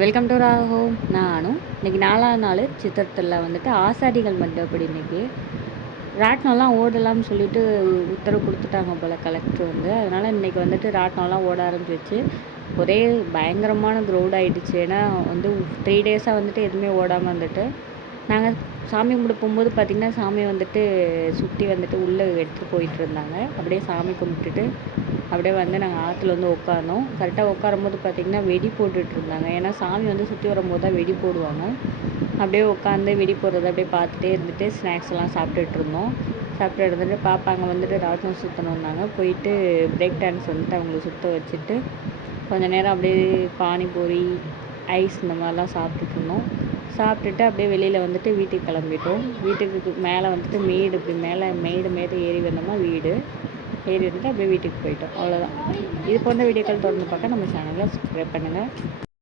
Welcome to raw home. நானும் இன்றைக்கி 4வது நாள் சித்திரத்தில் வந்துட்டு ஆசாரிகள் மண்டபடி இன்றைக்கி ராட்டினம்லாம் ஓடலாம்னு சொல்லிட்டு உத்தரவு கொடுத்துட்டாங்க போல் கலெக்டர் வந்து. அதனால் இன்றைக்கி வந்துட்டு ராட்டினம்லாம் ஓட ஆரம்பிச்சிச்சு. ஒரே பயங்கரமான க்ரௌட் ஆகிடுச்சு. ஏன்னா வந்து 3 டேஸாக வந்துட்டு எதுவுமே ஓடாமல் வந்துட்டு நாங்கள் சாமி கும்பிட போகும்போது பார்த்திங்கன்னா சாமியை வந்துட்டு சுற்றி வந்துட்டு உள்ளே எடுத்துகிட்டு போயிட்டு இருந்தாங்க. அப்படியே சாமி கும்பிட்டுட்டு அப்படியே வந்து நாங்கள் ஆற்றுல வந்து உட்காந்தோம். கரெக்டாக உட்காரும்போது பார்த்திங்கன்னா வெடி போட்டுட்ருந்தாங்க. ஏன்னா சாமி வந்து சுற்றி வரும்போது தான் வெடி போடுவாங்க. அப்படியே உட்காந்து வெடி போடுறத அப்படியே பார்த்துட்டே இருந்துட்டு ஸ்நாக்ஸ் எல்லாம் சாப்பிட்டுட்டு இருந்தோம். சாப்பிட்டு இருந்துட்டு பாப்பாங்க வந்துட்டு ராட்டினம் சுற்றணுன்னாங்க. போயிட்டு பிரேக் டான்ஸ் வந்துட்டு அவங்கள சுற்ற வச்சுட்டு கொஞ்சம் நேரம் அப்படியே பானிபூரி ஐஸ் இந்த மாதிரிலாம் சாப்பிட்டுட்டு இருந்தோம். சாப்பிட்டுட்டு அப்படியே வெளியில் வந்துட்டு வீட்டுக்கு கிளம்பிட்டோம். வீட்டுக்கு மேலே வந்துட்டு மேடு இப்படி மேடு ஏறி வந்தோம்னா வீடு ஏறி வந்துட்டு அப்படியே வீட்டுக்கு போயிட்டோம். அவ்வளோதான். இது போன்ற வீடியோக்கள் தொடர்ந்து பார்க்க நம்ம சேனலை சப்ஸ்கிரைப் பண்ணுங்கள்.